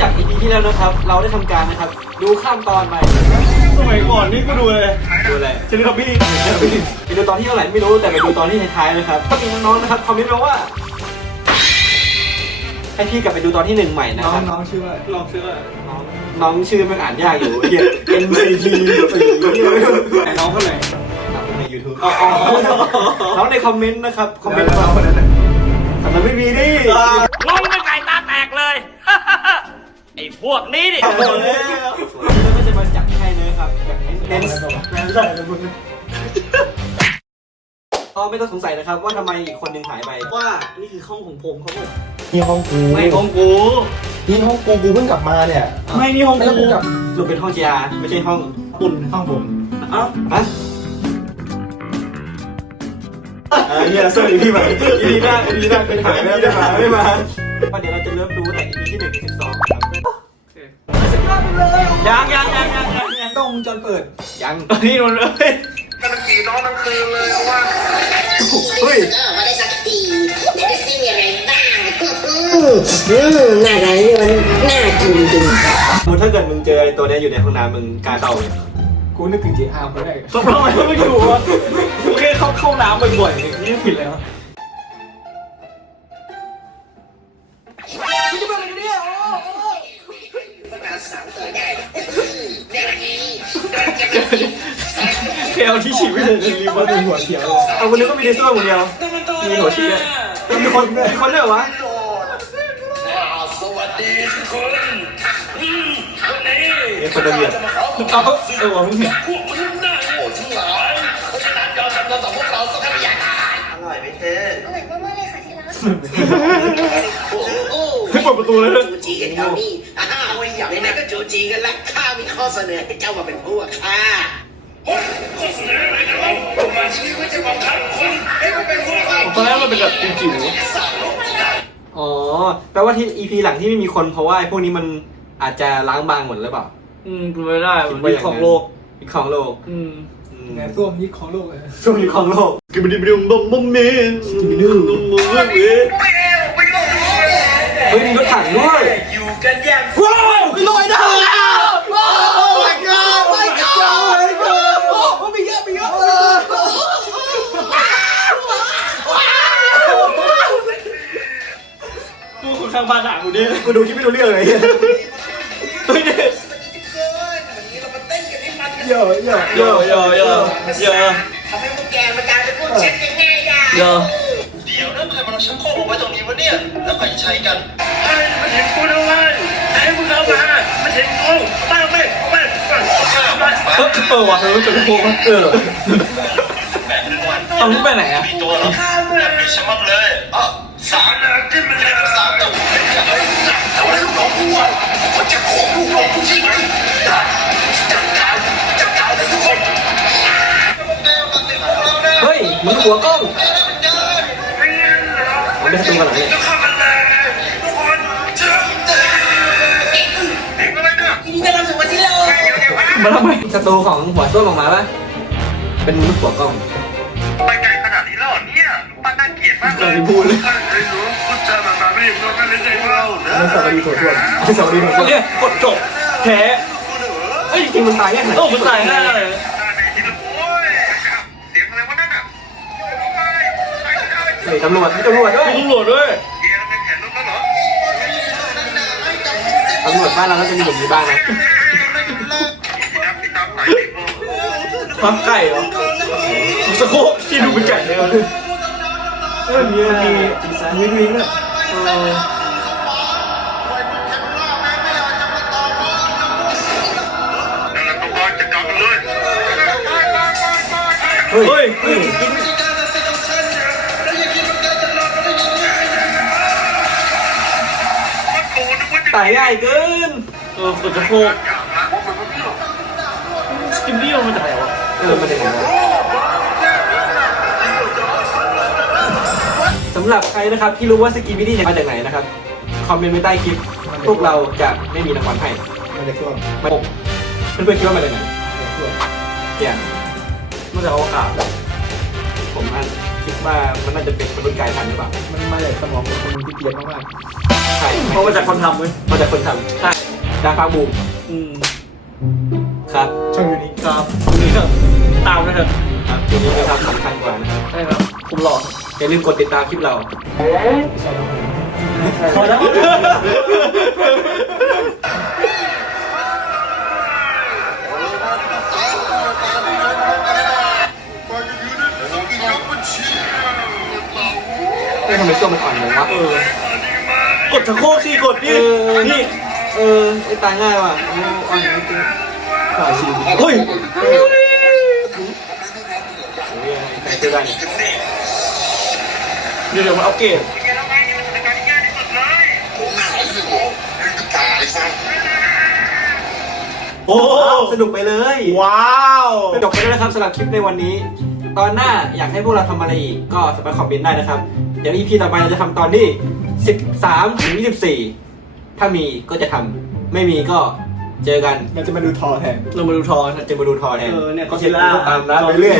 จาก EP ที่แล้วนะครับ เราได้ทำการนะครับ ดูข้ามตอนไปสมัยก่อนนี่กูดูเลยดูอะไรเชนคับบี้ไปดูตอนที่เท่าไหร่ไม่รู้แต่ไปดูตอนที่ท้ายๆนะครับก็มีน้องๆนะครับคอมเมนต์มาว่าให้พี่กลับไปดูตอนที่หนึ่งใหม่นะน้อครังบน้องชื่อว่าลองเชื่อน้องน้องชื่อมันอ่านยากอยู่เฮีย N C T ไอ้น้องคนไหนใน YouTube อ๋ออ๋อน้องในคอมเมนต์นะครับคอมเมนต์น้มาองคนนั้นน่ะแต่มันไม่มีนี่งงเป็นไก่ตาแตกเลย ไอ้พวกนี้นี่แล้วก็จะมาจับให้นะครับแบบเน้นไม่ใช่นะมึงๆก็ไม่ต้องสงสัยนะครับ ว่าทำไมอีกคนหนึ่งหายไปว่านี่คือห้องของผมครับผมนี่ห้องกูไม่ห้องกูนี่ห้องกูกูเพิ่งกลับมาเนี่ย ไม่นี่ห้องแล้วกูกูกลับรูปเป็นห้อง GR ไม่ใช่ห้องปุ่นห้องผมเอ้าฮะเออเนี่ยสวัสดีพี่ใหม่อีพีหน้าอีพีหน้าเป็นหายไม่ได้มาไม่มาวันเดี๋ยวเราจะเริ่มดูแต่อีพีที่หนึ่งถึงสิบสองครับ ยังยังยังยังยังยังต้องวงจรเปิด ยังนี่มันเลยเฮ้ยก็มาได้สักทีเดี๋ยวจะซิมีอะไรบ้างอืมอืมหน้าไหนนี่มันน่ากินจริงมึงถ้าเกิดมึงเจอไอ้ตัวเนี้ยอยู่ในห้องน้ำมึงกล้าเข้าไหมกูนึกถึง JR คนแรกทำไมไม่อยู่วะกูแค่เข้าเข้าน้ำบ่อยๆนี่ผิดแล้ว เคลที่ฉีดไม่เลยรีบว่าว่าเป็นหัวเขียวเลยเอาคนนึกว่ามีในส้วมคนเดียว มีหัวฉีดอะมีคนมีคนด้วยเหรอวะสวัสดีทุกคนอืมวันนี้มีคนระเบียบเอาเออวะมึงเห็นพวกมนุษย์หน้าโง่ทั้งหลายเพราะฉะนั้นยอมจำนนต่อพวกเราสักขยะอร่อยมากๆเลยค่ะที่รักโอ้โหให้เปิดประตูเลยจูจีกันเขานี่ อ้าวไหนๆก็จูจีกันแล้วข้ามีข้อเสนอให้เจ้ามาเป็นผู้ข้าข้อเสนออะไรกันเรามาที่นี่เพื่อจะบังคับคุณให้มาเป็นพวกเราตอนแรกมันเป็นแบบจิ๋วอ๋อแปลว่าที่ EP หลังที่ไม่มีคนเพราะว่าไอ้พวกนี้มันอาจจะล้างบางหมดหรือเปล่าๆอืมกูไม่ได้มันเป็นของโลกมีของโลกอืมอืมไงส้วมยิกของโลกเลยช่วงนี้ของโลกกิบดิบดิบบัมบัมเมนกิบดิบบัมบัมเมนเฮ้ยมีรถถังด้วยอยู่กันอย่าง คนข้างบ้านด่ากูดิกูดูคลิปไม่รู้เรื่องเลยเฮ้ยเยอะเยอะเยอะเยอะเยอะเยอะทำให้พวกแกมากลายเป็นพวกเช็ดง่ายๆได้เยอะเดี๋ยวนะใครมาเอาชักโครกเอาไว้ตรงนี้วะเนี่ย แล้วใครใช้กันไอ้มันเห็นกูด้วยไอ้มึงเข้ามามันเห็นกูไปไปไปไปไปเออเออว่ะเออจะโกงเออแปดเดือนวันเอาลูกไปไหนอะมีตัวเหรอแบบมีชะมัดเลยอะ สามนะขึ้นมาเลยสามตัวเฮ้ยทำอะไรลูกน้องกูอะเขาจะโขกลูกน้องกูใช่ไหมได้จัดการจัดการเลยทุกคนเฮ้ยมันหัวกล้องมันได้ทำกันหรอเนี่ยเข้ามาเลยทุกคนเชื่อเด็กอะไรเนี่ยทีนี้ก็รับสู่วันที่โลกมาทำไมศัตรูของหัวส้วมออกมาปะเป็นมนุษย์หัวกล้องไปไกลขนาดนี้แล้วเนี่ยป้าน่าเกลียดมากเลยไม่พูดเลย นอะไม่สวัสดีหัวส้วมไม่สวัสดีหัวส้วมเนี่ยกดจบแพ้เฮ้ยจริงมันตายยังไงโอ้มันตายแน่เลยโอ้ยเสียงอะไรวะนั่นน่ะเฮ้ยตำรวจมีตำรวจด้วยตำรวจด้วยตำรวจบ้านเราก็จะมีแบบนี้บ้างนะพี่นับพี่ตามไก่เหรอสะโคกที่ดูเป็นไก่เลยเออมีมีวินวินด้วย เฮ้ยเฮ้ยเฮ้ยกินตายง่ายเกินเออกดสะโคกสกิมดี้มันมาจากไหนวะเออมันเป็นยังไงสำหรับใครนะครับที่รู้ว่าสกีบิดี้เนี่ยมาจากไหนนะครับ คอมเมนต์ไว้ใต้คลิป พวกเราจะไม่มีรางวัลให้มันจะส้วมไม่เพื่อนๆคิดว่ามาจากไหนมันจะส้วมเนี่ยมาจากอวกาศผมอ่านคิดคิดว่ามันน่าจะเป็นมนุษย์กายพันธุ์หรือเปล่ามันมาจากสมองของคนที่เกลียดมากใช่เพราะมาจากคนทำเว้ยมาจากคนทำใช่ดาฟ้าบูมอืมครับๆช่างอยู่นี่ครับนี่ก็ตามนะเถอะครับทีนี้นะครับสำคัญกว่านะครับใช่ครับผมหล่ออย่าลืมกดติดตามคลิปเรา ใช่แล้ว พอแล้ว ไม่ทำไมส้วมมันอ่อนเลยวะเออกดชะโครกสิกดดิเออนี่เออไอ้ตายง่ายว่ะโอ้อ่อนจริงๆฝ่ายชีวิตเฮ้ยโอ้ยใครเจอได้เนี่ยเดี๋ยวเดี๋ยวมันอัปเกรดโอ้สนุกไปเลย ว้าว สนุกไปเลยนะครับสำหรับคลิปในวันนี้ ตอนหน้าอยากให้พวกเราทำอะไรอีกก็สามารถคอมเมนต์ได้นะครับ เดี๋ยว EP ต่อไปเราจะทำตอนที่ 13 ถึง 24 ถ้ามีก็จะทำไม่มีก็เจอกันเราจะมาดูทอแทน เรามาดูทอนะจะมาดูทอแทนเออเนี่ยก็เสร็จ Godzilla ตามนั้นไปเรื่อย